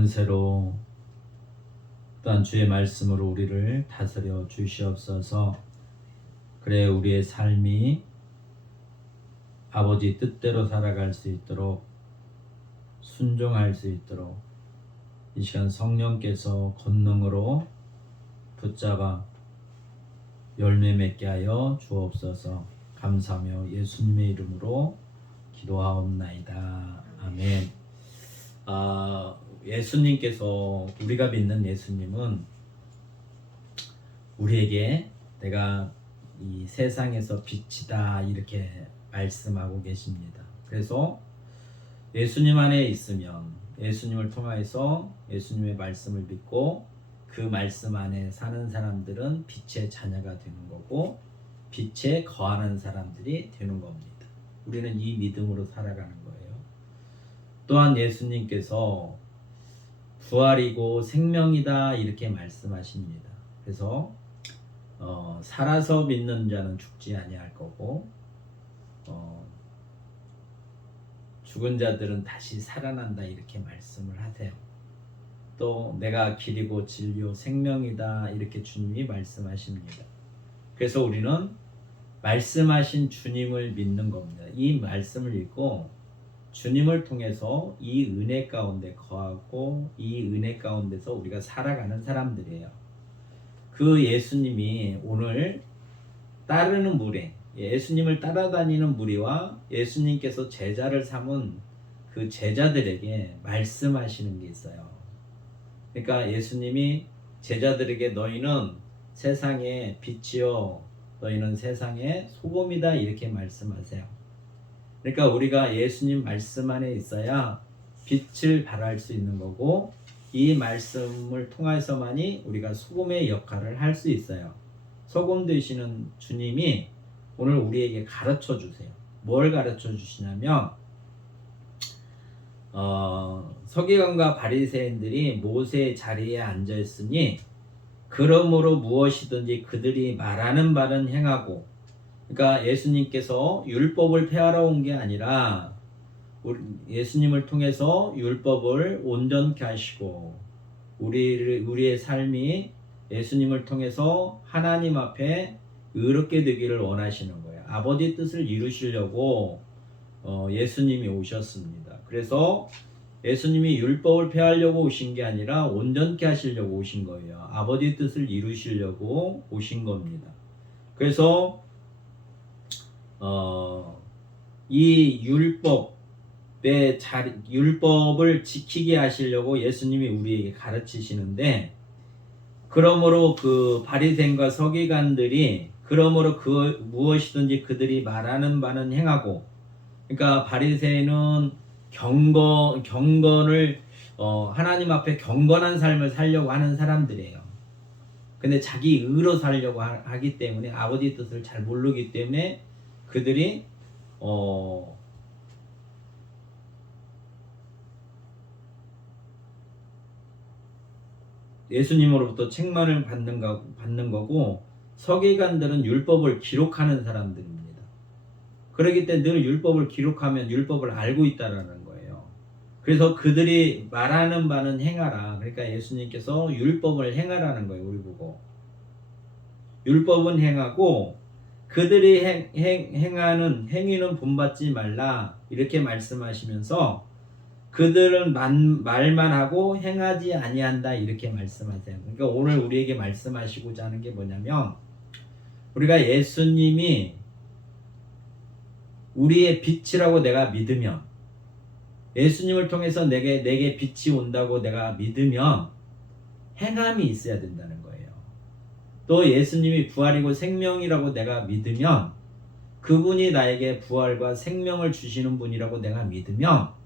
권세로 또한 주의 말씀으로 우리를 다스려 주시옵소서. 그래 우리의 삶이 아버지 뜻대로 살아갈 수 있도록, 순종할 수 있도록 이 시간 성령께서 권능으로 붙잡아 열매 맺게 하여 주옵소서. 감사하며 예수님의 이름으로 기도하옵나이다. 아멘. 예수님께서, 우리가 믿는 예수님은 우리에게 내가 이 세상에서 빛이다 이렇게 말씀하고 계십니다. 그래서 예수님 안에 있으면, 예수님을 통해서 예수님의 말씀을 믿고 그 말씀 안에 사는 사람들은 빛의 자녀가 되는 거고 빛에 거하는 사람들이 되는 겁니다. 우리는 이 믿음으로 살아가는 거예요. 또한 예수님께서 부활이고 생명이다 이렇게 말씀하십니다. 그래서 살아서 믿는 자는 죽지 아니할 거고 죽은 자들은 다시 살아난다 이렇게 말씀을 하세요. 또 내가 길이고 진리요 생명이다 이렇게 주님이 말씀하십니다. 그래서 우리는 말씀하신 주님을 믿는 겁니다. 이 말씀을 읽고 주님을 통해서 이 은혜 가운데 거하고 이 은혜 가운데서 우리가 살아가는 사람들이에요. 그 예수님이 오늘 따르는 무리, 예수님을 따라다니는 무리와 예수님께서 제자를 삼은 그 제자들에게 말씀하시는 게 있어요. 그러니까 예수님이 제자들에게 너희는 세상의 빛이요 너희는 세상의 소금이다 이렇게 말씀하세요. 그러니까 우리가 예수님 말씀 안에 있어야 빛을 발할 수 있는 거고 이 말씀을 통해서만이 우리가 소금의 역할을 할 수 있어요. 소금 되시는 주님이 오늘 우리에게 가르쳐 주세요. 뭘 가르쳐 주시냐면 서기관과 바리새인들이 모세의 자리에 앉아 있으니 그러므로 무엇이든지 그들이 말하는 바는 행하고, 그러니까 예수님께서 율법을 폐하러 온 게 아니라 예수님을 통해서 율법을 온전케 하시고 우리의 삶이 예수님을 통해서 하나님 앞에 의롭게 되기를 원하시는 거예요. 아버지 뜻을 이루시려고 예수님이 오셨습니다. 그래서 예수님이 율법을 폐하려고 오신 게 아니라 온전케 하시려고 오신 거예요. 아버지 뜻을 이루시려고 오신 겁니다. 그래서 이 율법을 지키게 하시려고 예수님이 우리에게 가르치시는데, 그러므로 그 바리새인과 서기관들이 그러므로 그 무엇이든지 그들이 말하는 바는 행하고, 그러니까 바리새인은 경건을 하나님 앞에 경건한 삶을 살려고 하는 사람들이에요. 근데 자기 의로 살려고 하기 때문에 아버지 뜻을 잘 모르기 때문에 그들이 예수님으로부터 책망을 받는 거고, 서기관들은 율법을 기록하는 사람들입니다. 그렇기 때문에 늘 율법을 기록하면 율법을 알고 있다라는 거예요. 그래서 그들이 말하는 바는 행하라. 그러니까 예수님께서 율법을 행하라는 거예요. 우리 보고 율법은 행하고 그들이 행하는 행위는 본받지 말라 이렇게 말씀하시면서 그들은 말만 하고 행하지 아니한다 이렇게 말씀하세요. 그러니까 오늘 우리에게 말씀하시고자 하는 게 뭐냐면, 우리가 예수님이 우리의 빛이라고 내가 믿으면, 예수님을 통해서 내게 빛이 온다고 내가 믿으면 행함이 있어야 된다는 거예요. 또 예수님이 부활이고 생명이라고 내가 믿으면 그분이 나에게 부활과 생명을 주시는 분이라고 내가 믿으면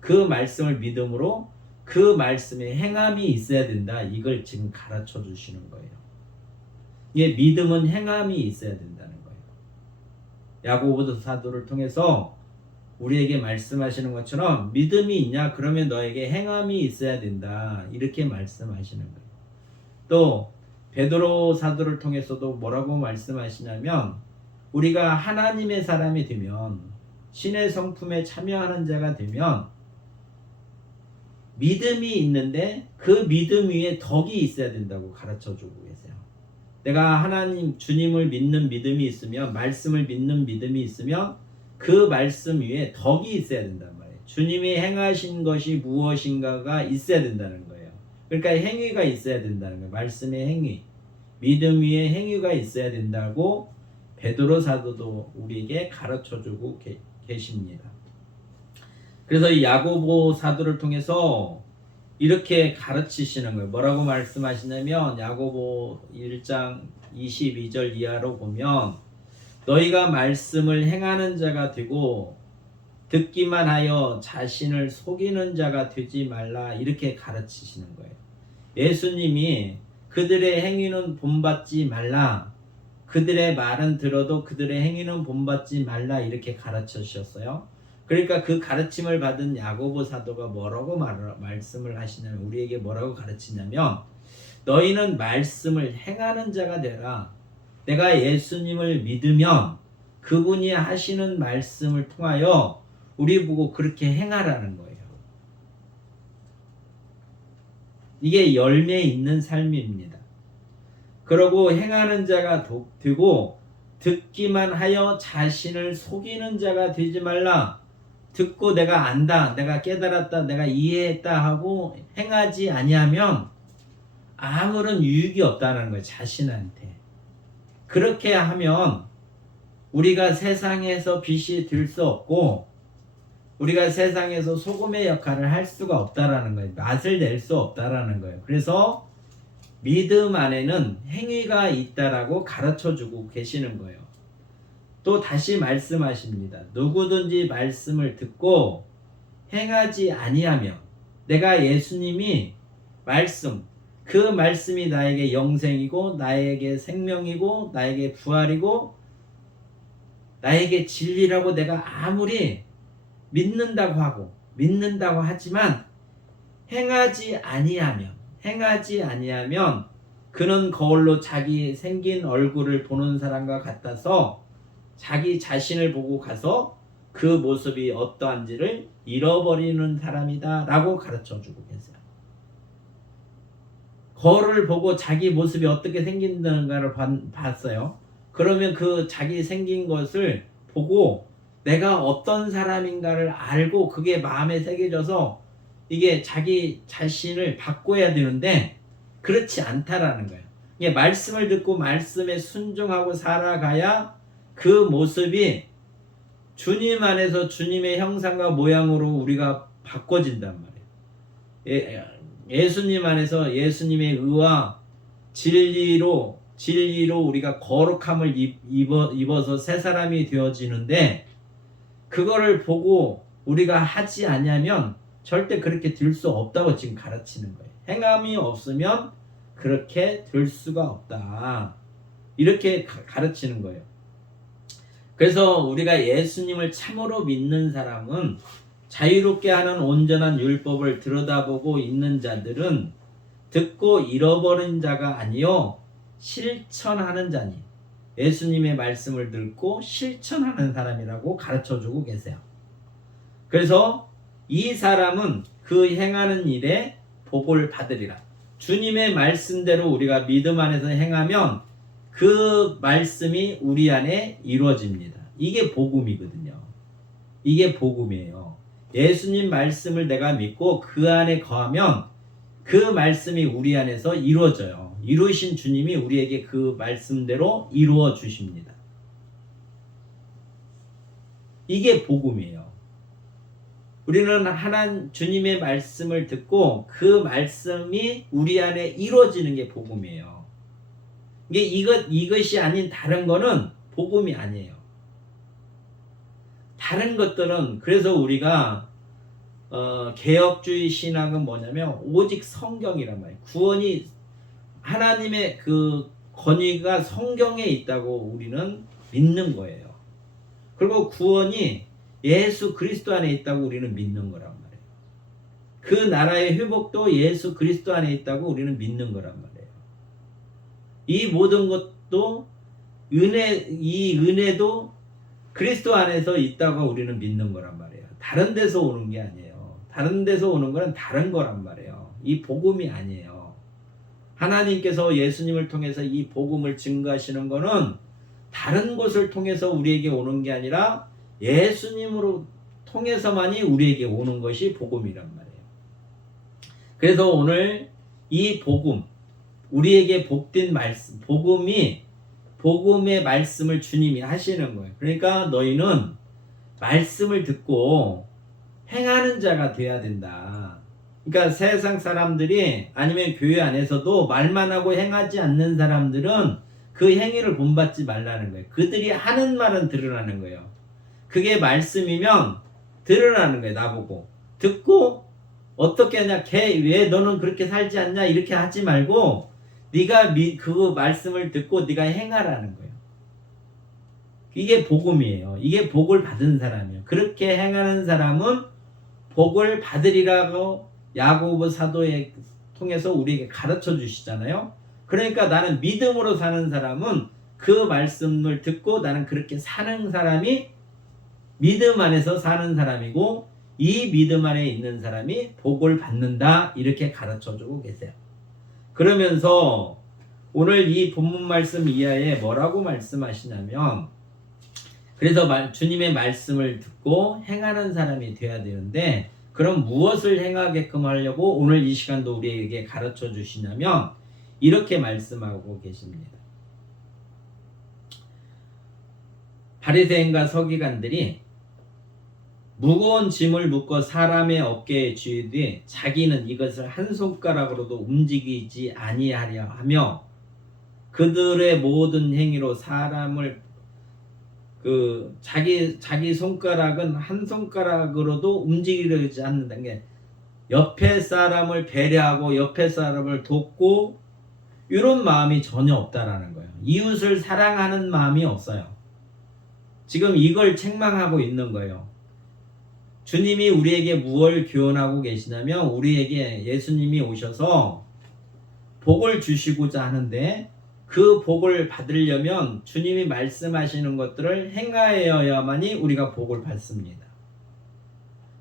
그 말씀을 믿음으로 그 말씀에 행함이 있어야 된다. 이걸 지금 가르쳐 주시는 거예요. 이게 믿음은 행함이 있어야 된다는 거예요. 야고보 사도를 통해서 우리에게 말씀하시는 것처럼 믿음이 있냐? 그러면 너에게 행함이 있어야 된다. 이렇게 말씀하시는 거예요. 또 베드로 사도를 통해서도 뭐라고 말씀하시냐면, 우리가 하나님의 사람이 되면, 신의 성품에 참여하는 자가 되면 믿음이 있는데 그 믿음 위에 덕이 있어야 된다고 가르쳐주고 계세요. 내가 하나님 주님을 믿는 믿음이 있으면, 말씀을 믿는 믿음이 있으면 그 말씀 위에 덕이 있어야 된단 말이에요. 주님이 행하신 것이 무엇인가가 있어야 된다는 거예요. 그러니까 행위가 있어야 된다는 거예요. 말씀의 행위, 믿음 위에 행위가 있어야 된다고 베드로 사도도 우리에게 가르쳐주고 계십니다. 그래서 이 야고보 사도를 통해서 이렇게 가르치시는 거예요. 뭐라고 말씀하시냐면 야고보 1장 22절 이하로 보면 너희가 말씀을 행하는 자가 되고 듣기만 하여 자신을 속이는 자가 되지 말라, 이렇게 가르치시는 거예요. 예수님이 그들의 행위는 본받지 말라, 그들의 말은 들어도 그들의 행위는 본받지 말라, 이렇게 가르쳐 주셨어요. 그러니까 그 가르침을 받은 야고보 사도가 뭐라고 말씀을 하시냐면, 우리에게 뭐라고 가르치냐면 너희는 말씀을 행하는 자가 되라. 내가 예수님을 믿으면 그분이 하시는 말씀을 통하여 우리 보고 그렇게 행하라는 거예요. 이게 열매 있는 삶입니다. 그러고 행하는 자가 되고 듣기만 하여 자신을 속이는 자가 되지 말라. 듣고 내가 안다, 내가 깨달았다, 내가 이해했다 하고 행하지 아니하면 아무런 유익이 없다는 거예요. 자신한테. 그렇게 하면 우리가 세상에서 빛이 될 수 없고 우리가 세상에서 소금의 역할을 할 수가 없다라는 거예요. 맛을 낼 수 없다라는 거예요. 그래서 믿음 안에는 행위가 있다라고 가르쳐주고 계시는 거예요. 또 다시 말씀하십니다. 누구든지 말씀을 듣고 행하지 아니하면, 내가 예수님이 말씀, 그 말씀이 나에게 영생이고 나에게 생명이고 나에게 부활이고 나에게 진리라고 내가 아무리 믿는다고 하지만 행하지 아니하면 그는 거울로 자기 생긴 얼굴을 보는 사람과 같아서 자기 자신을 보고 가서 그 모습이 어떠한지를 잃어버리는 사람이다 라고 가르쳐주고 계세요. 거울을 보고 자기 모습이 어떻게 생긴다는가를 봤어요. 그러면 그 자기 생긴 것을 보고 내가 어떤 사람인가를 알고 그게 마음에 새겨져서 이게 자기 자신을 바꿔야 되는데 그렇지 않다라는 거예요. 이게 말씀을 듣고 말씀에 순종하고 살아가야 그 모습이 주님 안에서 주님의 형상과 모양으로 우리가 바꿔진단 말이에요. 예수님 안에서 예수님의 의와 진리로 우리가 거룩함을 입어서 새 사람이 되어지는데, 그거를 보고 우리가 하지 않으면 절대 그렇게 될 수 없다고 지금 가르치는 거예요. 행함이 없으면 그렇게 될 수가 없다, 이렇게 가르치는 거예요. 그래서 우리가 예수님을 참으로 믿는 사람은, 자유롭게 하는 온전한 율법을 들여다보고 있는 자들은 듣고 잃어버린 자가 아니요 실천하는 자니, 예수님의 말씀을 듣고 실천하는 사람이라고 가르쳐주고 계세요. 그래서 이 사람은 그 행하는 일에 복을 받으리라. 주님의 말씀대로 우리가 믿음 안에서 행하면 그 말씀이 우리 안에 이루어집니다. 이게 복음이거든요. 이게 복음이에요. 예수님 말씀을 내가 믿고 그 안에 거하면 그 말씀이 우리 안에서 이루어져요. 이루신 주님이 우리에게 그 말씀대로 이루어 주십니다. 이게 복음이에요. 우리는 하나님 주님의 말씀을 듣고 그 말씀이 우리 안에 이루어지는 게 복음이에요. 이것이 아닌 다른 거는 복음이 아니에요. 다른 것들은, 그래서 우리가 개혁주의 신학은 뭐냐면 오직 성경이란 말이에요. 구원이, 하나님의 그 권위가 성경에 있다고 우리는 믿는 거예요. 그리고 구원이 예수 그리스도 안에 있다고 우리는 믿는 거란 말이에요. 그 나라의 회복도 예수 그리스도 안에 있다고 우리는 믿는 거란 말이에요. 이 모든 것도 이 은혜도 그리스도 안에서 있다고 우리는 믿는 거란 말이에요. 다른 데서 오는 게 아니에요. 다른 데서 오는 거는 다른 거란 말이에요. 이 복음이 아니에요. 하나님께서 예수님을 통해서 이 복음을 증거하시는 거는 다른 곳을 통해서 우리에게 오는 게 아니라 예수님으로 통해서만이 우리에게 오는 것이 복음이란 말이에요. 그래서 오늘 이 복음, 우리에게 복된 말씀, 복음의 말씀을 주님이 하시는 거예요. 그러니까 너희는 말씀을 듣고 행하는 자가 돼야 된다. 그러니까 세상 사람들이 아니면 교회 안에서도 말만 하고 행하지 않는 사람들은 그 행위를 본받지 말라는 거예요. 그들이 하는 말은 들으라는 거예요. 그게 말씀이면 들으라는 거예요. 나보고. 듣고 어떻게 하냐, 걔 왜 너는 그렇게 살지 않냐 이렇게 하지 말고 네가 그 말씀을 듣고 네가 행하라는 거예요. 이게 복음이에요. 이게 복을 받은 사람이에요. 그렇게 행하는 사람은 복을 받으리라고 야고보 사도에 통해서 우리에게 가르쳐 주시잖아요. 그러니까 나는 믿음으로 사는 사람은 그 말씀을 듣고 나는 그렇게 사는 사람이 믿음 안에서 사는 사람이고 이 믿음 안에 있는 사람이 복을 받는다 이렇게 가르쳐 주고 계세요. 그러면서 오늘 이 본문 말씀 이하에 뭐라고 말씀하시냐면 그래서 주님의 말씀을 듣고 행하는 사람이 되어야 되는데 그럼 무엇을 행하게끔 하려고 오늘 이 시간도 우리에게 가르쳐 주시냐면 이렇게 말씀하고 계십니다. 바리새인과 서기관들이 무거운 짐을 묶어 사람의 어깨에 쥐되 자기는 이것을 한 손가락으로도 움직이지 아니하려 하며 그들의 모든 행위로 사람을 자기 손가락은 한 손가락으로도 움직이지 않는다는 게 옆에 사람을 배려하고 옆에 사람을 돕고 이런 마음이 전혀 없다라는 거예요. 이웃을 사랑하는 마음이 없어요. 지금 이걸 책망하고 있는 거예요. 주님이 우리에게 무엇을 교훈하고 계시냐면 우리에게 예수님이 오셔서 복을 주시고자 하는데 그 복을 받으려면 주님이 말씀하시는 것들을 행하여야만이 우리가 복을 받습니다.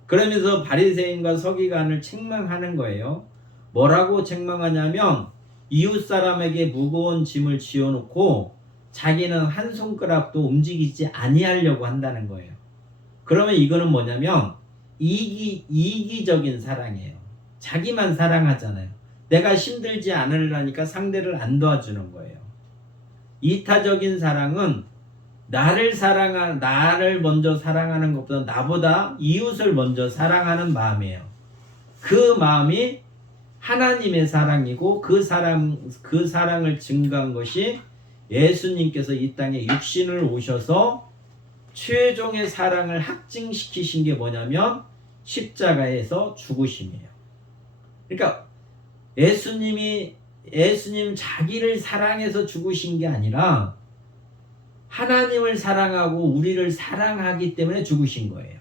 그러면서 바리새인과 서기관을 책망하는 거예요. 뭐라고 책망하냐면 이웃 사람에게 무거운 짐을 지어놓고 자기는 한 손가락도 움직이지 아니하려고 한다는 거예요. 그러면 이거는 뭐냐면 이기적인 사랑이에요. 자기만 사랑하잖아요. 내가 힘들지 않으려니까 상대를 안 도와주는 거예요. 이타적인 사랑은 나를 먼저 사랑하는 것보다 나보다 이웃을 먼저 사랑하는 마음이에요. 그 마음이 하나님의 사랑이고 그 사랑을 증거한 것이 예수님께서 이 땅에 육신을 오셔서 최종의 사랑을 확증시키신 게 뭐냐면 십자가에서 죽으심이에요. 그러니까 예수님 자기를 사랑해서 죽으신 게 아니라 하나님을 사랑하고 우리를 사랑하기 때문에 죽으신 거예요.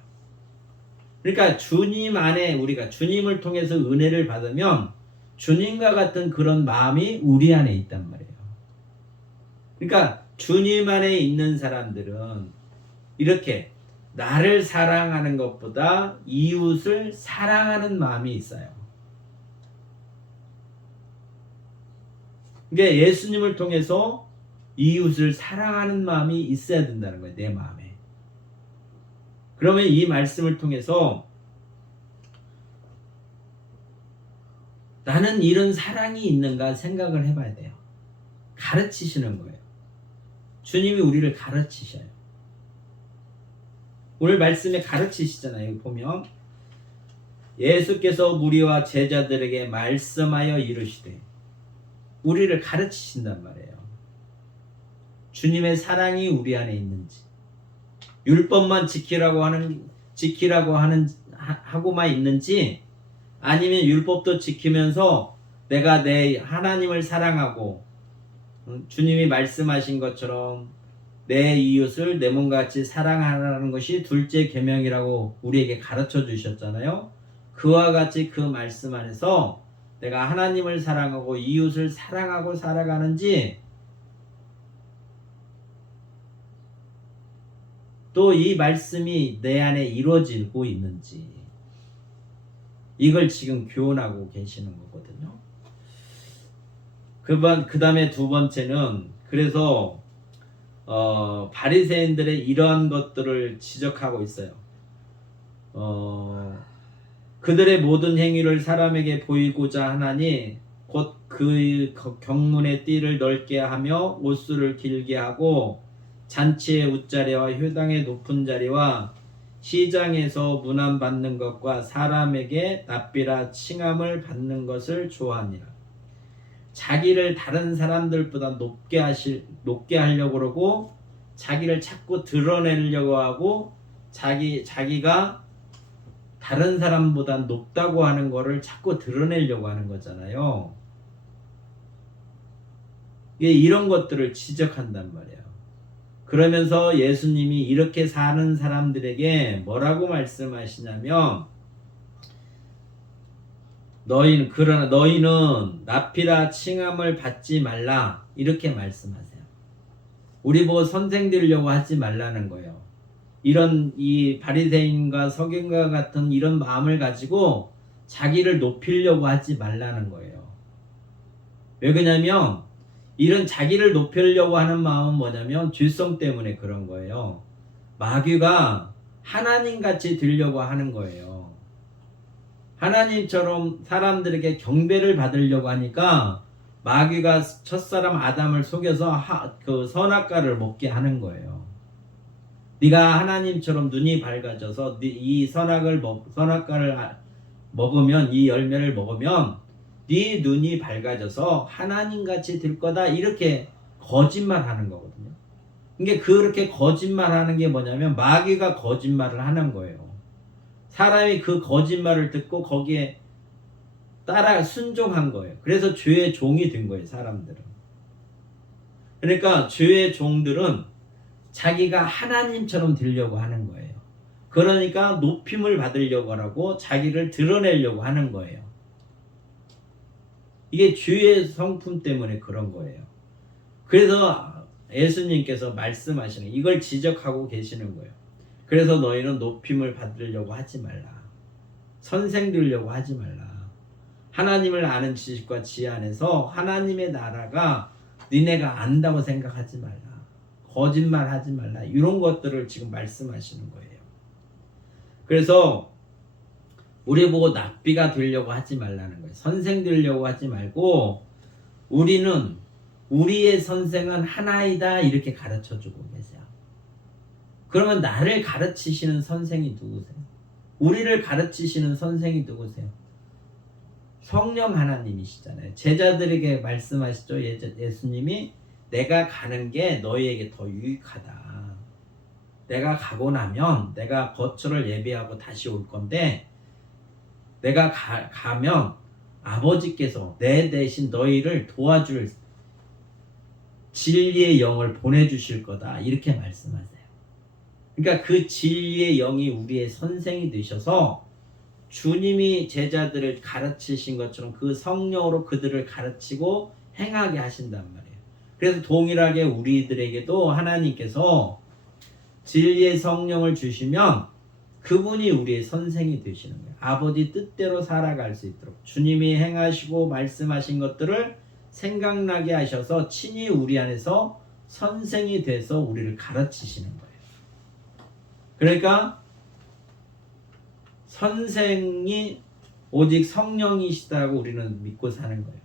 그러니까 주님 안에 우리가 주님을 통해서 은혜를 받으면 주님과 같은 그런 마음이 우리 안에 있단 말이에요. 그러니까 주님 안에 있는 사람들은 이렇게 나를 사랑하는 것보다 이웃을 사랑하는 마음이 있어요. 그러니까 예수님을 통해서 이웃을 사랑하는 마음이 있어야 된다는 거예요. 내 마음에. 그러면 이 말씀을 통해서 나는 이런 사랑이 있는가 생각을 해봐야 돼요. 가르치시는 거예요. 주님이 우리를 가르치셔요. 오늘 말씀에 가르치시잖아요. 보면 예수께서 무리와 제자들에게 말씀하여 이르시되 우리를 가르치신단 말이에요. 주님의 사랑이 우리 안에 있는지 율법만 하고만 있는지 아니면 율법도 지키면서 내가 내 하나님을 사랑하고 주님이 말씀하신 것처럼 내 이웃을 내 몸과 같이 사랑하라는 것이 둘째 계명이라고 우리에게 가르쳐 주셨잖아요. 그와 같이 그 말씀 안에서 내가 하나님을 사랑하고 이웃을 사랑하고 살아가는지 또 이 말씀이 내 안에 이루어지고 있는지 이걸 지금 교훈하고 계시는 거거든요. 그 다음에 두 번째는 그래서 바리새인들의 이러한 것들을 지적하고 있어요. 그들의 모든 행위를 사람에게 보이고자 하나니 곧 그 경문의 띠를 넓게 하며 옷수를 길게 하고 잔치의 웃자리와 회당의 높은 자리와 시장에서 문안받는 것과 사람에게 납비라 칭함을 받는 것을 좋아하니라. 자기를 다른 사람들보다 높게 하려고 그러고 자기를 자꾸 드러내려고 하고 자기가 다른 사람보다 높다고 하는 거를 자꾸 드러내려고 하는 거잖아요. 이런 것들을 지적한단 말이에요. 그러면서 예수님이 이렇게 사는 사람들에게 뭐라고 말씀하시냐면 그러나 너희는 납피라 칭함을 받지 말라 이렇게 말씀하세요. 우리 보고 선생 되려고 하지 말라는 거예요. 이런 이 바리새인과 서기관과 같은 이런 마음을 가지고 자기를 높이려고 하지 말라는 거예요. 왜 그러냐면 이런 자기를 높이려고 하는 마음은 뭐냐면 죄성 때문에 그런 거예요. 마귀가 하나님같이 되려고 하는 거예요. 하나님처럼 사람들에게 경배를 받으려고 하니까 마귀가 첫사람 아담을 속여서 그 선악과를 먹게 하는 거예요. 네가 하나님처럼 눈이 밝아져서 이 선악과를 먹으면 이 열매를 먹으면 네 눈이 밝아져서 하나님같이 될 거다 이렇게 거짓말하는 거거든요. 그러니까 그렇게 거짓말하는 게 뭐냐면 마귀가 거짓말을 하는 거예요. 사람이 그 거짓말을 듣고 거기에 따라 순종한 거예요. 그래서 죄의 종이 된 거예요, 사람들은. 그러니까 죄의 종들은 자기가 하나님처럼 되려고 하는 거예요. 그러니까 높임을 받으려고 하고 자기를 드러내려고 하는 거예요. 이게 죄의 성품 때문에 그런 거예요. 그래서 예수님께서 말씀하시는 이걸 지적하고 계시는 거예요. 그래서 너희는 높임을 받으려고 하지 말라. 선생 되려고 하지 말라. 하나님을 아는 지식과 지혜 안에서 하나님의 나라가 니네가 안다고 생각하지 말라. 거짓말하지 말라. 이런 것들을 지금 말씀하시는 거예요. 그래서 우리 보고 납비가 되려고 하지 말라는 거예요. 선생 되려고 하지 말고 우리의 선생은 하나이다 이렇게 가르쳐주고 계세요. 그러면 나를 가르치시는 선생이 누구세요? 우리를 가르치시는 선생이 누구세요? 성령 하나님이시잖아요. 제자들에게 말씀하시죠. 예수님이 내가 가는 게 너희에게 더 유익하다. 내가 가고 나면 내가 거처를 예비하고 다시 올 건데 내가 가면 아버지께서 내 대신 너희를 도와줄 진리의 영을 보내주실 거다. 이렇게 말씀하세요. 그러니까 그 진리의 영이 우리의 선생이 되셔서 주님이 제자들을 가르치신 것처럼 그 성령으로 그들을 가르치고 행하게 하신단 말이에요. 그래서 동일하게 우리들에게도 하나님께서 진리의 성령을 주시면 그분이 우리의 선생이 되시는 거예요. 아버지 뜻대로 살아갈 수 있도록 주님이 행하시고 말씀하신 것들을 생각나게 하셔서 친히 우리 안에서 선생이 돼서 우리를 가르치시는 거예요. 그러니까 선생이 오직 성령이시다고 우리는 믿고 사는 거예요.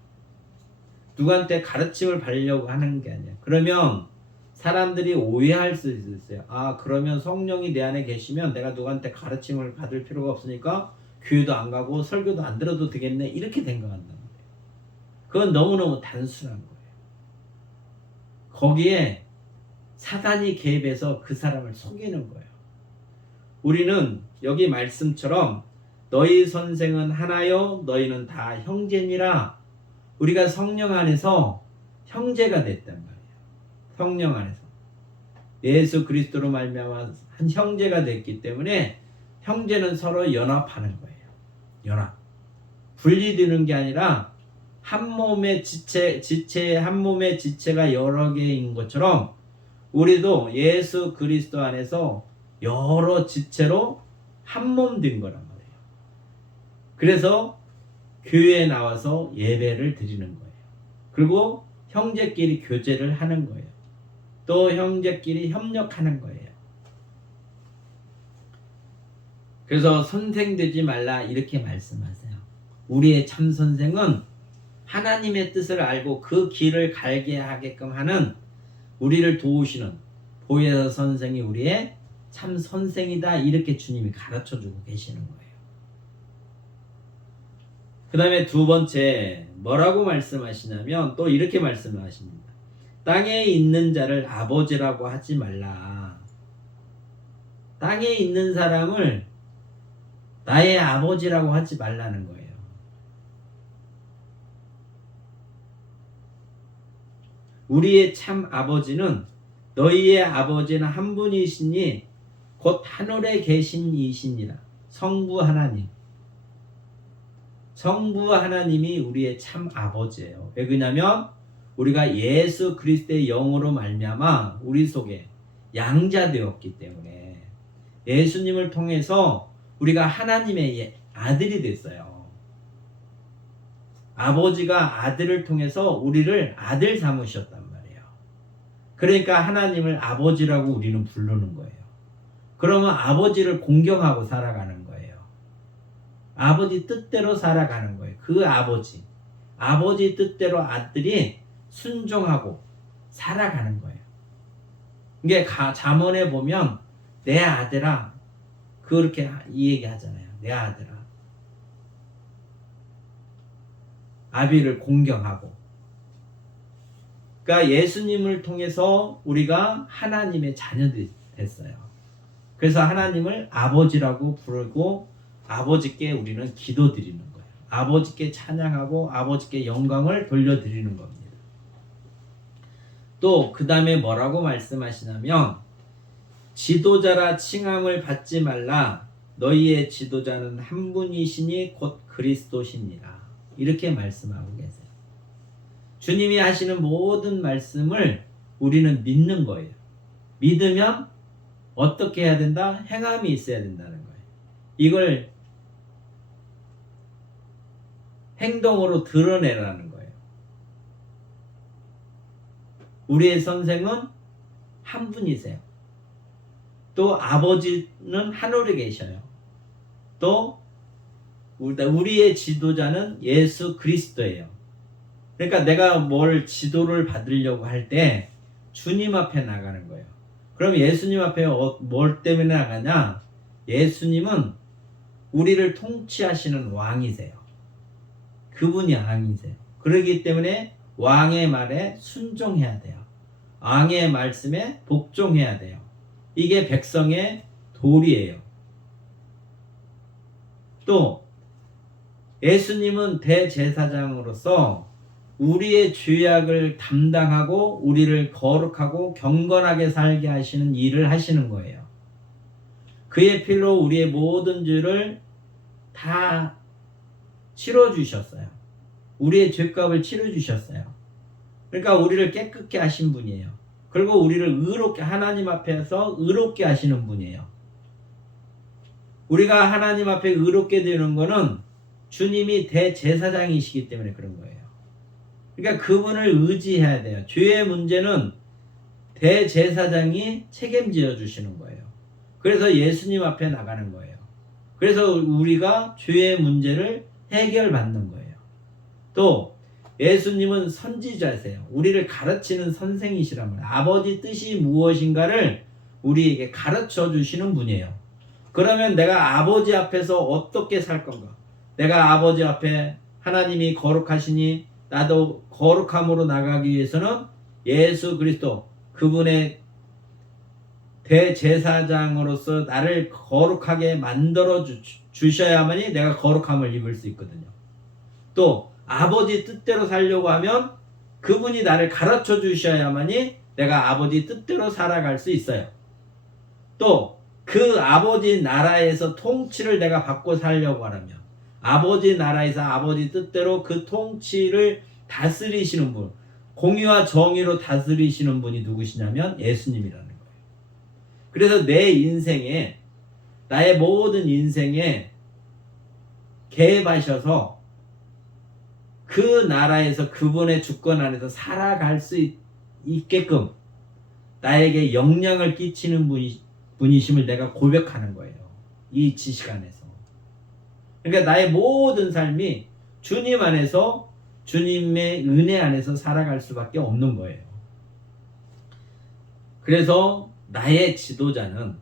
누구한테 가르침을 받으려고 하는 게 아니에요. 그러면 사람들이 오해할 수 있어요. 그러면 성령이 내 안에 계시면 내가 누구한테 가르침을 받을 필요가 없으니까 교회도 안 가고 설교도 안 들어도 되겠네. 이렇게 생각한다는 거예요. 그건 너무너무 단순한 거예요. 거기에 사단이 개입해서 그 사람을 속이는 거예요. 우리는 여기 말씀처럼 너희 선생은 하나요 너희는 다 형제니라. 우리가 성령 안에서 형제가 됐단 말이에요. 성령 안에서 예수 그리스도로 말미암아 한 형제가 됐기 때문에 형제는 서로 연합하는 거예요. 연합. 분리되는 게 아니라 한 몸의 한 몸의 지체가 여러 개인 것처럼 우리도 예수 그리스도 안에서 여러 지체로 한 몸 된 거란 말이에요. 그래서 교회에 나와서 예배를 드리는 거예요. 그리고 형제끼리 교제를 하는 거예요. 또 형제끼리 협력하는 거예요. 그래서 선생 되지 말라 이렇게 말씀하세요. 우리의 참 선생은 하나님의 뜻을 알고 그 길을 갈게 하게끔 하는 우리를 도우시는 보혜사 선생이 우리의 참 선생이다 이렇게 주님이 가르쳐주고 계시는 거예요. 그 다음에 두 번째 뭐라고 말씀하시냐면 또 이렇게 말씀을 하십니다. 땅에 있는 자를 아버지라고 하지 말라. 땅에 있는 사람을 나의 아버지라고 하지 말라는 거예요. 우리의 참 아버지는 너희의 아버지는 한 분이시니 곧 하늘에 계신 이시니라. 성부 하나님. 성부 하나님이 우리의 참 아버지예요. 왜 그러냐면 우리가 예수 그리스도의 영으로 말미암아 우리 속에 양자되었기 때문에 예수님을 통해서 우리가 하나님의 아들이 됐어요. 아버지가 아들을 통해서 우리를 아들 삼으셨단 말이에요. 그러니까 하나님을 아버지라고 우리는 부르는 거예요. 그러면 아버지를 공경하고 살아가는 거예요. 아버지 뜻대로 살아가는 거예요. 그 아버지 뜻대로 아들이 순종하고 살아가는 거예요. 이게 잠언에 보면 내 아들아 그렇게 이 얘기 하잖아요. 내 아들아 아비를 공경하고. 그러니까 예수님을 통해서 우리가 하나님의 자녀들이 됐어요. 그래서 하나님을 아버지라고 부르고 아버지께 우리는 기도드리는 거예요. 아버지께 찬양하고 아버지께 영광을 돌려드리는 겁니다. 또 그 다음에 뭐라고 말씀하시냐면 지도자라 칭함을 받지 말라. 너희의 지도자는 한 분이시니 곧 그리스도시니라. 이렇게 말씀하고 계세요. 주님이 하시는 모든 말씀을 우리는 믿는 거예요. 믿으면 어떻게 해야 된다? 행함이 있어야 된다는 거예요. 이걸 행동으로 드러내라는 거예요. 우리의 선생은 한 분이세요. 또 아버지는 하늘에 계셔요. 또 우리의 지도자는 예수 그리스도예요. 그러니까 내가 뭘 지도를 받으려고 할 때 주님 앞에 나가는 거예요. 그럼 예수님 앞에 뭘 때문에 나가냐? 예수님은 우리를 통치하시는 왕이세요. 그분이 왕이세요. 그렇기 때문에 왕의 말에 순종해야 돼요. 왕의 말씀에 복종해야 돼요. 이게 백성의 도리예요. 또 예수님은 대제사장으로서 우리의 죄악을 담당하고 우리를 거룩하고 경건하게 살게 하시는 일을 하시는 거예요. 그의 피로 우리의 모든 죄를 다 치러주셨어요. 우리의 죄값을 치러주셨어요. 그러니까 우리를 깨끗게 하신 분이에요. 그리고 우리를 의롭게 하나님 앞에서 의롭게 하시는 분이에요. 우리가 하나님 앞에 의롭게 되는 거는 주님이 대제사장이시기 때문에 그런 거예요. 그러니까 그분을 의지해야 돼요. 죄의 문제는 대제사장이 책임져 주시는 거예요. 그래서 예수님 앞에 나가는 거예요. 그래서 우리가 죄의 문제를 해결받는 거예요. 또 예수님은 선지자세요. 우리를 가르치는 선생이시란 말이에요. 아버지 뜻이 무엇인가를 우리에게 가르쳐 주시는 분이에요. 그러면 내가 아버지 앞에서 어떻게 살 건가? 내가 아버지 앞에 하나님이 거룩하시니 나도 거룩함으로 나가기 위해서는 예수 그리스도 그분의 대제사장으로서 나를 거룩하게 만들어 주셔야만이 내가 거룩함을 입을 수 있거든요. 또 아버지 뜻대로 살려고 하면 그분이 나를 가르쳐 주셔야만이 내가 아버지 뜻대로 살아갈 수 있어요. 또 그 아버지 나라에서 통치를 내가 받고 살려고 하면 아버지 나라에서 아버지 뜻대로 그 통치를 다스리시는 분, 공의와 정의로 다스리시는 분이 누구시냐면 예수님이라는 거예요. 그래서 내 인생에 나의 모든 인생에 개입하셔서 그 나라에서 그분의 주권 안에서 살아갈 수 있게끔 나에게 영향을 끼치는 분이심을 내가 고백하는 거예요. 이 지식 안에서. 그러니까 나의 모든 삶이 주님 안에서, 주님의 은혜 안에서 살아갈 수밖에 없는 거예요. 그래서 나의 지도자는,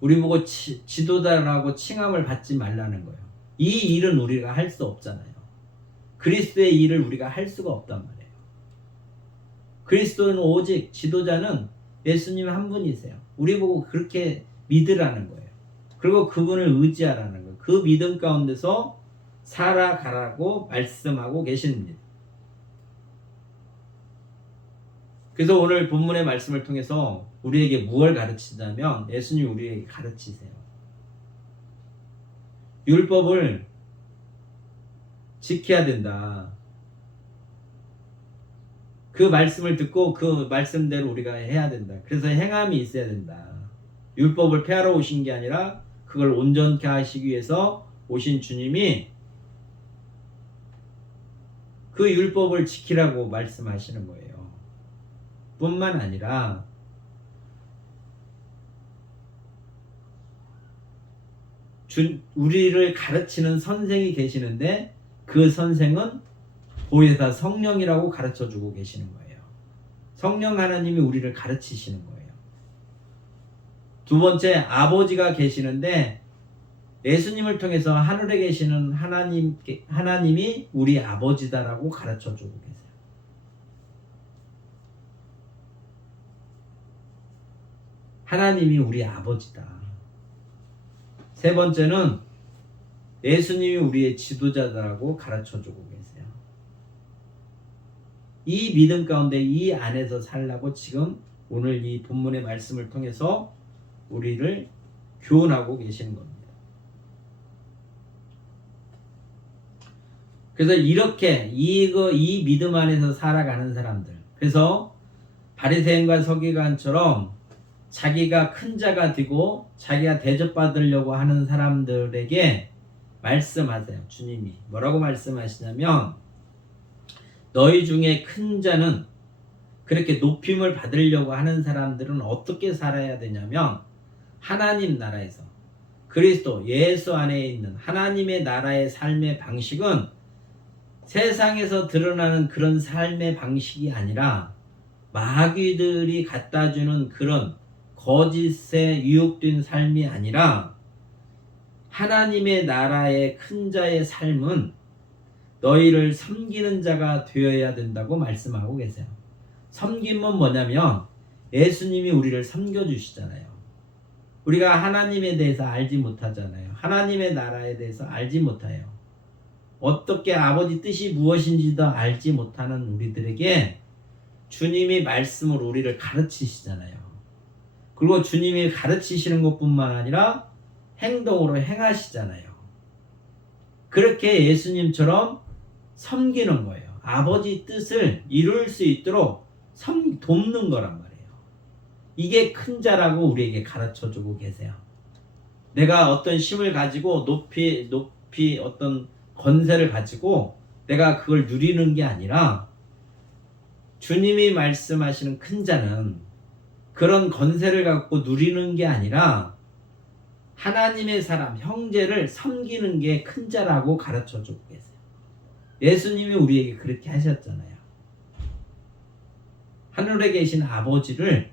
우리 보고 지도자라고 칭함을 받지 말라는 거예요. 이 일은 우리가 할 수 없잖아요. 그리스도의 일을 우리가 할 수가 없단 말이에요. 그리스도는 오직, 지도자는 예수님 한 분이세요. 우리 보고 그렇게 믿으라는 거예요. 그리고 그분을 의지하라는 거예요. 그 믿음 가운데서 살아가라고 말씀하고 계십니다. 그래서 오늘 본문의 말씀을 통해서 우리에게 무엇을 가르치냐면, 예수님이 우리에게 가르치세요. 율법을 지켜야 된다. 그 말씀을 듣고 그 말씀대로 우리가 해야 된다. 그래서 행함이 있어야 된다. 율법을 폐하러 오신 게 아니라 그걸 온전케 하시기 위해서 오신 주님이 그 율법을 지키라고 말씀하시는 거예요. 뿐만 아니라 우리를 가르치는 선생이 계시는데, 그 선생은 보혜사 성령이라고 가르쳐주고 계시는 거예요. 성령 하나님이 우리를 가르치시는 거예요. 두 번째, 아버지가 계시는데, 예수님을 통해서 하늘에 계시는 하나님이 우리 아버지다라고 가르쳐주고 계세요. 하나님이 우리 아버지다. 세 번째는 예수님이 우리의 지도자다라고 가르쳐주고 계세요. 이 믿음 가운데, 이 안에서 살라고 지금 오늘 이 본문의 말씀을 통해서 우리를 교훈하고 계시는 겁니다. 그래서 이렇게 이 믿음 안에서 살아가는 사람들, 그래서 바리새인과 서기관처럼 자기가 큰 자가 되고 자기가 대접받으려고 하는 사람들에게 말씀하세요. 주님이 뭐라고 말씀하시냐면, 너희 중에 큰 자는, 그렇게 높임을 받으려고 하는 사람들은 어떻게 살아야 되냐면, 하나님 나라에서, 그리스도 예수 안에 있는 하나님의 나라의 삶의 방식은 세상에서 드러나는 그런 삶의 방식이 아니라, 마귀들이 갖다주는 그런 거짓에 유혹된 삶이 아니라, 하나님의 나라의 큰 자의 삶은 너희를 섬기는 자가 되어야 된다고 말씀하고 계세요. 섬김은 뭐냐면, 예수님이 우리를 섬겨주시잖아요. 우리가 하나님에 대해서 알지 못하잖아요. 하나님의 나라에 대해서 알지 못해요. 어떻게 아버지 뜻이 무엇인지도 알지 못하는 우리들에게 주님이 말씀으로 우리를 가르치시잖아요. 그리고 주님이 가르치시는 것뿐만 아니라 행동으로 행하시잖아요. 그렇게 예수님처럼 섬기는 거예요. 아버지 뜻을 이룰 수 있도록 돕는 거란 말이에요. 이게 큰 자라고 우리에게 가르쳐주고 계세요. 내가 어떤 힘을 가지고 높이 어떤 권세를 가지고 내가 그걸 누리는 게 아니라, 주님이 말씀하시는 큰 자는 그런 권세를 갖고 누리는 게 아니라 하나님의 사람, 형제를 섬기는 게 큰 자라고 가르쳐주고 계세요. 예수님이 우리에게 그렇게 하셨잖아요. 하늘에 계신 아버지를,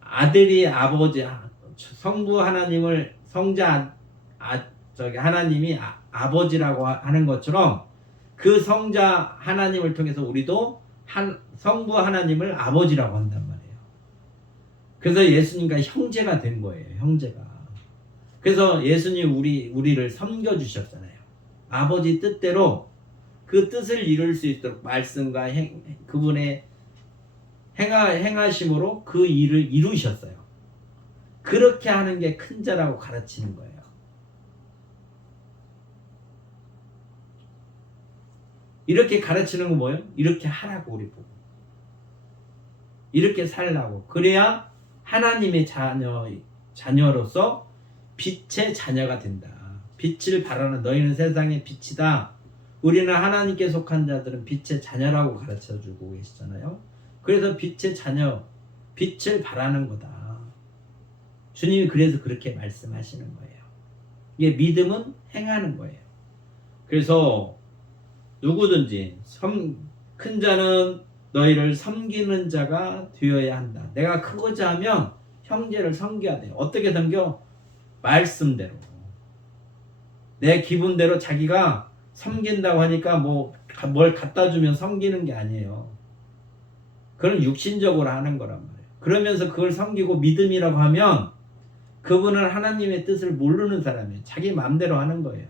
아들이 아버지, 성부 하나님을 성자 하나님이 아버지라고 하는 것처럼, 그 성자 하나님을 통해서 우리도 성부 하나님을 아버지라고 한단 말이에요. 그래서 예수님과 형제가 된 거예요. 형제가. 그래서 예수님 우리를 섬겨주셨잖아요. 아버지 뜻대로 그 뜻을 이룰 수 있도록 말씀과 그분의 행하심으로 그 일을 이루셨어요. 그렇게 하는 게 큰 자라고 가르치는 거예요. 이렇게 가르치는 건 뭐예요? 이렇게 하라고, 우리 보고. 이렇게 살라고. 그래야 하나님의 자녀로서 빛의 자녀가 된다. 빛을 발하는 너희는 세상의 빛이다. 우리는 하나님께 속한 자들은 빛의 자녀라고 가르쳐주고 계시잖아요. 그래서 빛의 자녀, 빛을 발하는 거다. 주님이 그래서 그렇게 말씀하시는 거예요. 이게 믿음은 행하는 거예요. 그래서 누구든지 큰 자는 너희를 섬기는 자가 되어야 한다. 내가 크고자 하면 형제를 섬겨야 돼요. 어떻게 섬겨? 말씀대로. 내 기분대로 자기가 섬긴다고 하니까 뭘 갖다 주면 섬기는 게 아니에요. 그건 육신적으로 하는 거란 말이에요. 그러면서 그걸 섬기고 믿음이라고 하면 그분은 하나님의 뜻을 모르는 사람이에요. 자기 마음대로 하는 거예요.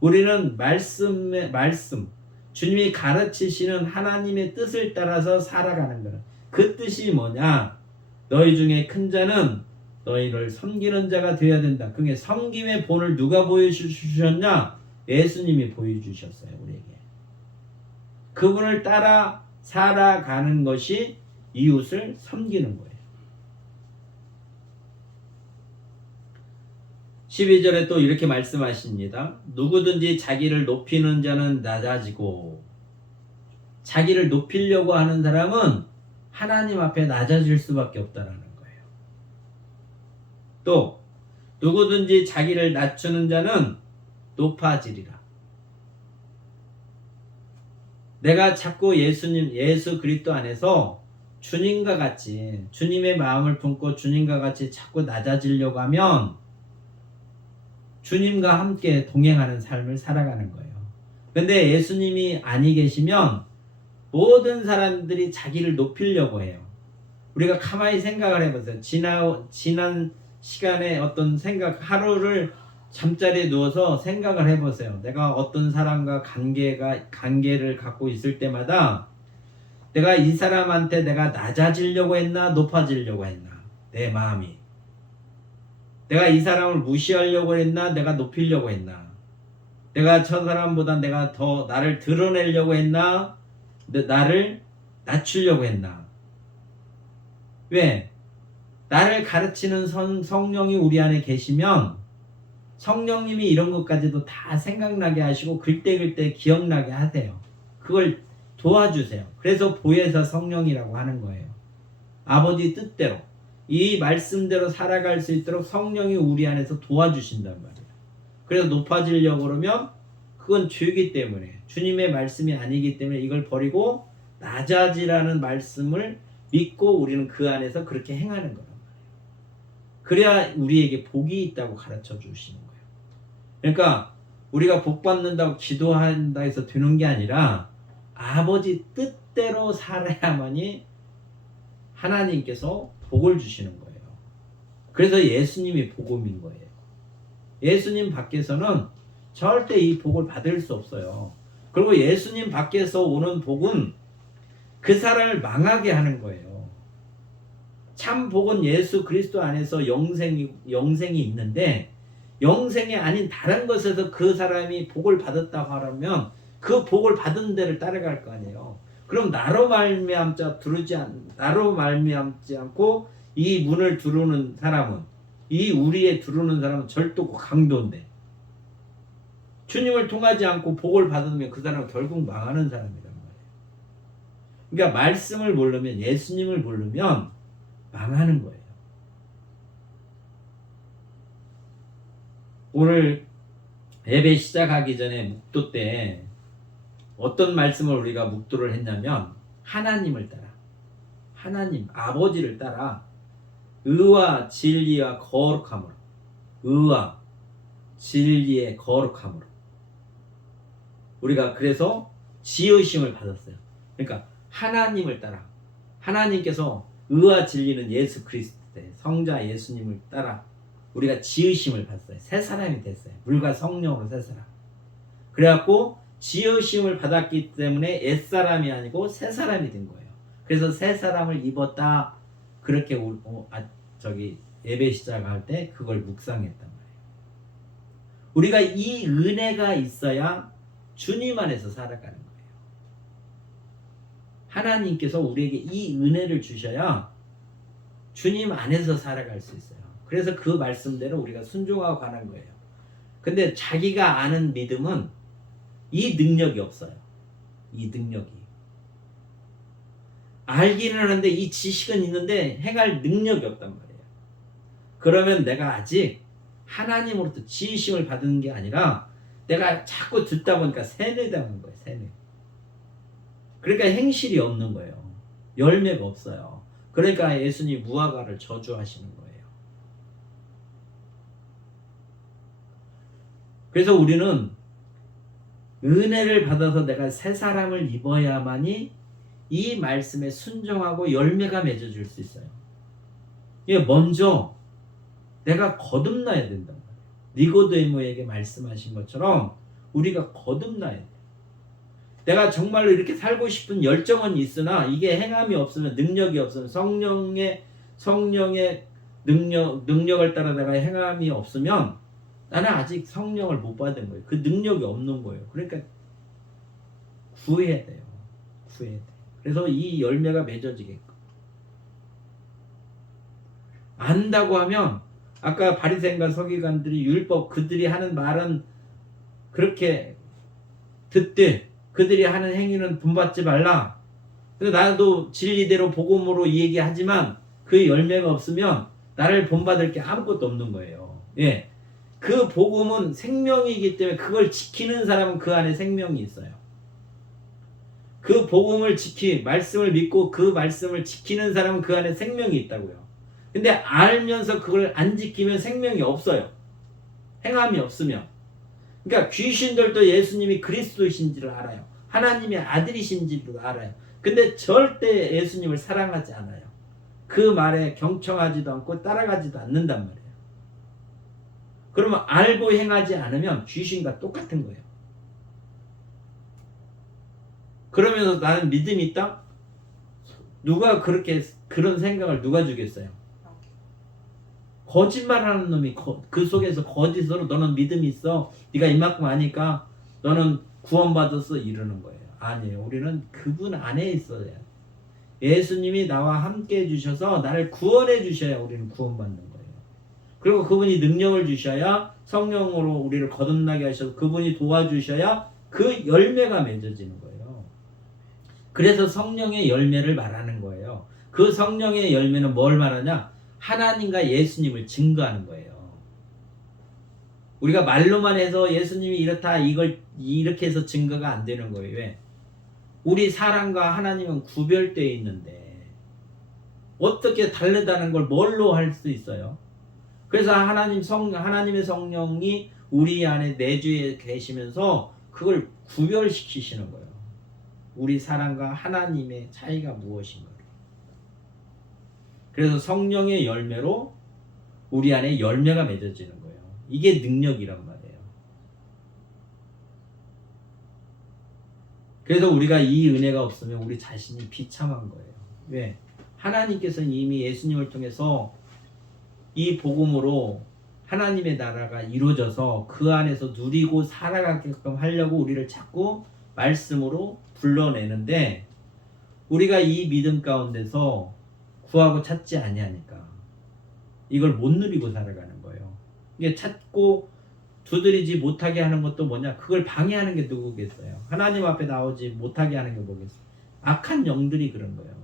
우리는 말씀, 주님이 가르치시는 하나님의 뜻을 따라서 살아가는 거예요. 그 뜻이 뭐냐? 너희 중에 큰 자는 너희를 섬기는 자가 되어야 된다. 그게 섬김의 본을 누가 보여주셨냐? 예수님이 보여주셨어요. 우리에게. 그분을 따라 살아가는 것이 이웃을 섬기는 거예요. 12절에 또 이렇게 말씀하십니다. 누구든지 자기를 높이는 자는 낮아지고, 자기를 높이려고 하는 사람은 하나님 앞에 낮아질 수밖에 없다라는 거예요. 또 누구든지 자기를 낮추는 자는 높아지리라. 내가 자꾸 예수 그리스도 안에서 주님과 같이, 주님의 마음을 품고 주님과 같이 자꾸 낮아지려고 하면 주님과 함께 동행하는 삶을 살아가는 거예요. 근데 예수님이 아니 계시면 모든 사람들이 자기를 높이려고 해요. 우리가 가만히 생각을 해보세요. 지난 시간에 어떤 생각, 하루를 잠자리에 누워서 생각을 해보세요. 내가 어떤 사람과 관계를 갖고 있을 때마다 내가 이 사람한테 내가 낮아지려고 했나 높아지려고 했나, 내 마음이. 내가 이 사람을 무시하려고 했나 내가 높이려고 했나, 내가 저 사람보다 내가 더 나를 드러내려고 했나 나를 낮추려고 했나. 왜? 나를 가르치는 성령이 우리 안에 계시면 성령님이 이런 것까지도 다 생각나게 하시고 글때글때 기억나게 하세요. 그걸 도와주세요. 그래서 보혜사 성령이라고 하는 거예요. 아버지 뜻대로 이 말씀대로 살아갈 수 있도록 성령이 우리 안에서 도와주신단 말이에요. 그래서 높아지려고 그러면 그건 죄이기 때문에, 주님의 말씀이 아니기 때문에 이걸 버리고 낮아지라는 말씀을 믿고 우리는 그 안에서 그렇게 행하는 거란 말이에요. 그래야 우리에게 복이 있다고 가르쳐 주시는 거예요. 그러니까 우리가 복 받는다고 기도한다 해서 되는 게 아니라 아버지 뜻대로 살아야만이 하나님께서 복을 주시는 거예요. 그래서 예수님이 복음인 거예요. 예수님 밖에서는 절대 이 복을 받을 수 없어요. 그리고 예수님 밖에서 오는 복은 그 사람을 망하게 하는 거예요. 참 복은 예수 그리스도 안에서 영생이 있는데, 영생이 아닌 다른 것에서 그 사람이 복을 받았다고 하면 그 복을 받은 데를 따라갈 거 아니에요. 그럼 나로 말미암지 않고 이 문을 두르는 사람은, 이 우리에 두르는 사람은 절도 강도인데, 주님을 통하지 않고 복을 받으면 그 사람은 결국 망하는 사람이란 말이에요. 그러니까 말씀을 모르면, 예수님을 모르면 망하는 거예요. 오늘 예배 시작하기 전에 묵도 때 어떤 말씀을 우리가 묵도를 했냐면, 하나님을 따라, 하나님 아버지를 따라 의와 진리와 거룩함으로, 의와 진리의 거룩함으로 우리가 그래서 지으심을 받았어요. 그러니까 하나님을 따라, 하나님께서 의와 진리는 예수 그리스도의 성자 예수님을 따라 우리가 지으심을 받았어요. 새 사람이 됐어요. 물과 성령으로 새 사람. 그래갖고 지으심을 받았기 때문에 옛사람이 아니고 새 사람이 된 거예요. 그래서 새 사람을 입었다, 그렇게 예배 시작할 때 그걸 묵상했단 말이에요. 우리가 이 은혜가 있어야 주님 안에서 살아가는 거예요. 하나님께서 우리에게 이 은혜를 주셔야 주님 안에서 살아갈 수 있어요. 그래서 그 말씀대로 우리가 순종하고 가는 거예요. 근데 자기가 아는 믿음은 이 능력이 없어요. 이 능력이. 알기는 하는데 이 지식은 있는데 행할 능력이 없단 말이에요. 그러면 내가 아직 하나님으로부터 지으심을 받은 게 아니라 내가 자꾸 듣다 보니까 세뇌당한 거예요. 세뇌. 그러니까 행실이 없는 거예요. 열매가 없어요. 그러니까 예수님 무화과를 저주하시는 거예요. 그래서 우리는 은혜를 받아서 내가 새 사람을 입어야만이 이 말씀에 순종하고 열매가 맺어질 수 있어요. 이게 먼저 내가 거듭나야 된단 말이에요. 니고데모에게 말씀하신 것처럼 우리가 거듭나야 돼요. 내가 정말로 이렇게 살고 싶은 열정은 있으나 이게 행함이 없으면, 능력이 없으면, 성령의 능력을 따라 내가 행함이 없으면 나는 아직 성령을 못 받은 거예요. 그 능력이 없는 거예요. 그러니까 구해야 돼요. 구해야 돼요. 그래서 이 열매가 맺어지게끔. 안다고 하면 아까 바리새인과 서기관들이 율법 그들이 하는 말은 그렇게 듣되 그들이 하는 행위는 본받지 말라. 그래서 나도 진리대로 복음으로 얘기하지만 그 열매가 없으면 나를 본받을 게 아무것도 없는 거예요. 예. 그 복음은 생명이기 때문에 그걸 지키는 사람은 그 안에 생명이 있어요. 그 복음을 말씀을 믿고 그 말씀을 지키는 사람은 그 안에 생명이 있다고요. 근데 알면서 그걸 안 지키면 생명이 없어요. 행함이 없으면. 그러니까 귀신들도 예수님이 그리스도이신지를 알아요. 하나님의 아들이신지도 알아요. 근데 절대 예수님을 사랑하지 않아요. 그 말에 경청하지도 않고 따라가지도 않는단 말이에요. 그러면 알고 행하지 않으면 귀신과 똑같은 거예요. 그러면서 나는 믿음이 있다? 누가 그런 생각을 누가 주겠어요? 거짓말하는 놈이 그 속에서 거짓으로 너는 믿음이 있어. 네가 이만큼 아니까 너는 구원받았어 이러는 거예요. 아니에요. 우리는 그분 안에 있어야 돼요. 예수님이 나와 함께 해주셔서 나를 구원해 주셔야 우리는 구원받는 거예요. 그리고 그분이 능력을 주셔야 성령으로 우리를 거듭나게 하셔서 그분이 도와주셔야 그 열매가 맺어지는 거예요. 그래서 성령의 열매를 말하는 거예요. 그 성령의 열매는 뭘 말하냐? 하나님과 예수님을 증거하는 거예요. 우리가 말로만 해서 예수님이 이렇다 이걸 이렇게 해서 증거가 안 되는 거예요. 왜? 우리 사람과 하나님은 구별되어 있는데 어떻게 다르다는 걸 뭘로 할 수 있어요? 그래서 하나님의 성령이 우리 안에 내주에 계시면서 그걸 구별시키시는 거예요. 우리 사람과 하나님의 차이가 무엇인가. 그래서 성령의 열매로 우리 안에 열매가 맺어지는 거예요. 이게 능력이란 말이에요. 그래서 우리가 이 은혜가 없으면 우리 자신이 비참한 거예요. 왜? 하나님께서는 이미 예수님을 통해서 이 복음으로 하나님의 나라가 이루어져서 그 안에서 누리고 살아가게끔 하려고 우리를 자꾸 말씀으로 불러내는데 우리가 이 믿음 가운데서 구하고 찾지 아니하니까 이걸 못 누리고 살아가는 거예요. 이게 찾고 두드리지 못하게 하는 것도 뭐냐? 그걸 방해하는 게 누구겠어요? 하나님 앞에 나오지 못하게 하는 게 뭐겠어요? 악한 영들이 그런 거예요.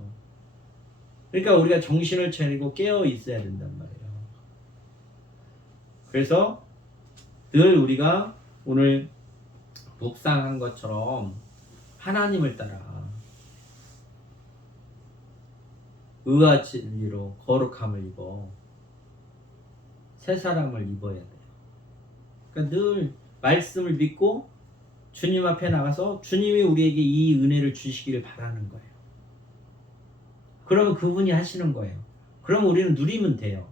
그러니까 우리가 정신을 차리고 깨어 있어야 된단 말이에요. 그래서 늘 우리가 오늘 묵상한 것처럼 하나님을 따라 의와 진리로 거룩함을 입어 새 사람을 입어야 돼요. 그러니까 늘 말씀을 믿고 주님 앞에 나가서 주님이 우리에게 이 은혜를 주시기를 바라는 거예요. 그러면 그분이 하시는 거예요. 그러면 우리는 누리면 돼요.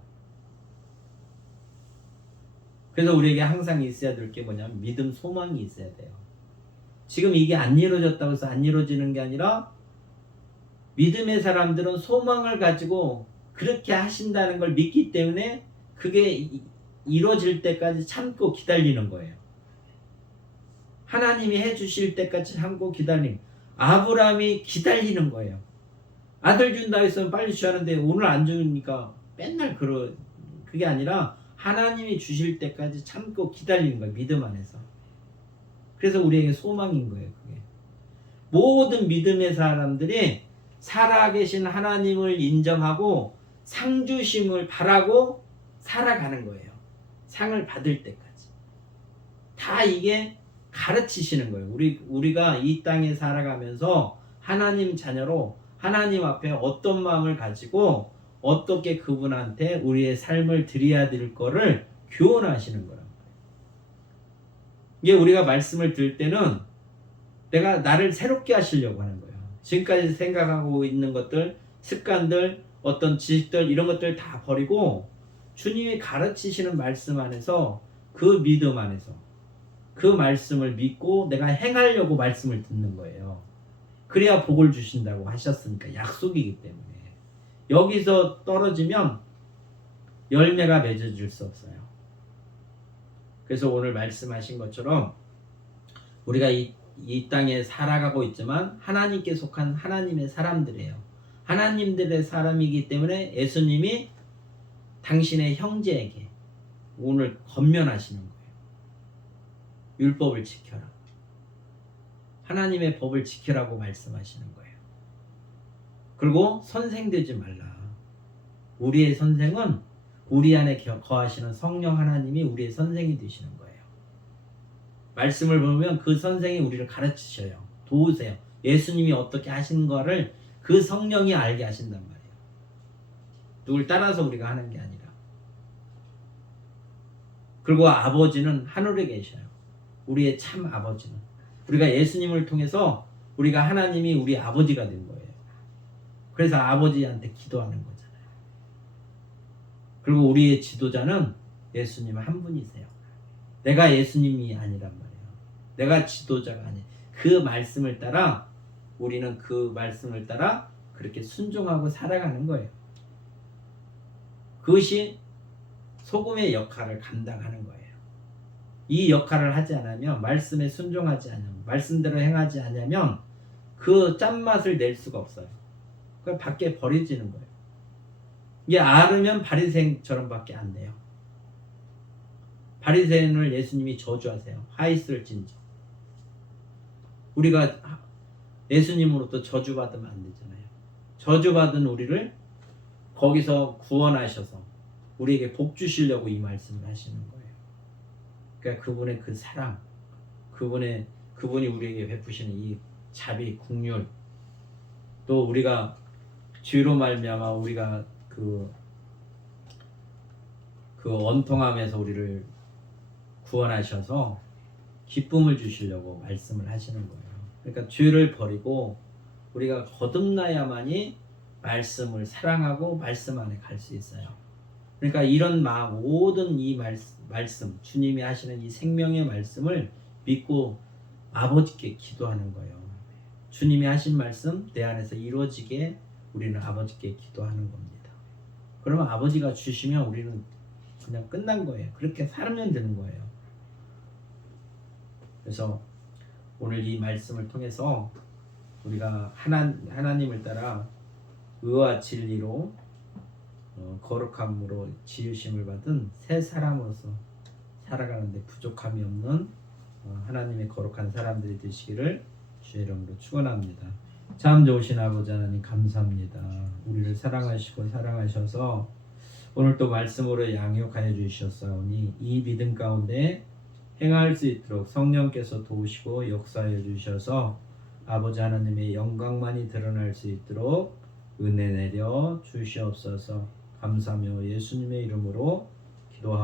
그래서 우리에게 항상 있어야 될 게 뭐냐면 믿음, 소망이 있어야 돼요. 지금 이게 안 이루어졌다고 해서 안 이루어지는 게 아니라 믿음의 사람들은 소망을 가지고 그렇게 하신다는 걸 믿기 때문에 그게 이루어질 때까지 참고 기다리는 거예요. 하나님이 해주실 때까지 참고 기다리는, 아브라함이 기다리는 거예요. 아들 준다 했으면 빨리 주하는데 오늘 안 주니까 맨날 그게 아니라 하나님이 주실 때까지 참고 기다리는 거예요. 믿음 안에서. 그래서 우리에게 소망인 거예요. 그게. 모든 믿음의 사람들이 살아계신 하나님을 인정하고 상 주심을 바라고 살아가는 거예요. 상을 받을 때까지. 다 이게 가르치시는 거예요. 우리가 이 땅에 살아가면서 하나님 자녀로 하나님 앞에 어떤 마음을 가지고 어떻게 그분한테 우리의 삶을 드려야 될 거를 교훈하시는 거란 말이에요. 이게 우리가 말씀을 들을 때는 내가 나를 새롭게 하시려고 하는 거예요. 지금까지 생각하고 있는 것들, 습관들, 어떤 지식들 이런 것들 다 버리고 주님이 가르치시는 말씀 안에서 그 믿음 안에서 그 말씀을 믿고 내가 행하려고 말씀을 듣는 거예요. 그래야 복을 주신다고 하셨으니까 약속이기 때문에 여기서 떨어지면 열매가 맺어질 수 없어요. 그래서 오늘 말씀하신 것처럼 우리가 이 땅에 살아가고 있지만 하나님께 속한 하나님의 사람들이에요. 하나님들의 사람이기 때문에 예수님이 당신의 형제에게 오늘 권면하시는 거예요. 율법을 지켜라. 하나님의 법을 지키라고 말씀하시는 거예요. 그리고 선생되지 말라. 우리의 선생은 우리 안에 거하시는 성령 하나님이 우리의 선생이 되시는 거예요. 말씀을 보면 그 선생이 우리를 가르치셔요. 도우세요. 예수님이 어떻게 하신 거를 그 성령이 알게 하신단 말이에요. 누굴 따라서 우리가 하는 게 아니라. 그리고 아버지는 하늘에 계셔요. 우리의 참 아버지는. 우리가 예수님을 통해서 우리가 하나님이 우리 아버지가 된 거예요. 그래서 아버지한테 기도하는 거잖아요. 그리고 우리의 지도자는 예수님 한 분이세요. 내가 예수님이 아니란 말이에요. 내가 지도자가 아니에요. 그 말씀을 따라 우리는 그 말씀을 따라 그렇게 순종하고 살아가는 거예요. 그것이 소금의 역할을 감당하는 거예요. 이 역할을 하지 않으면 말씀에 순종하지 않으면 말씀대로 행하지 않으면 그 짠맛을 낼 수가 없어요. 그걸 밖에 버려지는 거예요. 이게 아르면 바리새인처럼밖에 안 돼요. 바리새인을 예수님이 저주하세요. 화 있을진저. 우리가 예수님으로부터 저주받으면 안 되잖아요. 저주받은 우리를 거기서 구원하셔서 우리에게 복 주시려고 이 말씀을 하시는 거예요. 그러니까 그분의 그 사랑, 그분이 우리에게 베푸시는 이 자비, 긍휼, 또 우리가 죄로 말미암아 우리가 그 원통함에서 우리를 구원하셔서 기쁨을 주시려고 말씀을 하시는 거예요. 그러니까 죄를 버리고 우리가 거듭나야만이 말씀을 사랑하고 말씀 안에 갈 수 있어요. 그러니까 이런 마음, 모든 이 말씀, 주님이 하시는 이 생명의 말씀을 믿고 아버지께 기도하는 거예요. 주님이 하신 말씀 내 안에서 이루어지게 우리는 아버지께 기도하는 겁니다. 그러면 아버지가 주시면 우리는 그냥 끝난 거예요. 그렇게 살면 되는 거예요. 그래서 오늘 이 말씀을 통해서 우리가 하나님을 따라 의와 진리로 거룩함으로 지으심을 받은 새 사람으로서 살아가는데 부족함이 없는 하나님의 거룩한 사람들이 되시기를 주의 이름으로 축원합니다. 참 좋으신 아버지 하나님 감사합니다. 우리를 사랑하시고 사랑하셔서 오늘 또 말씀으로 양육하여 주셨사오니 이 믿음 가운데 행할 수 있도록 성령께서 도우시고 역사하여 주셔서 아버지 하나님의 영광만이 드러날 수 있도록 은혜 내려 주시옵소서. 감사하며 예수님의 이름으로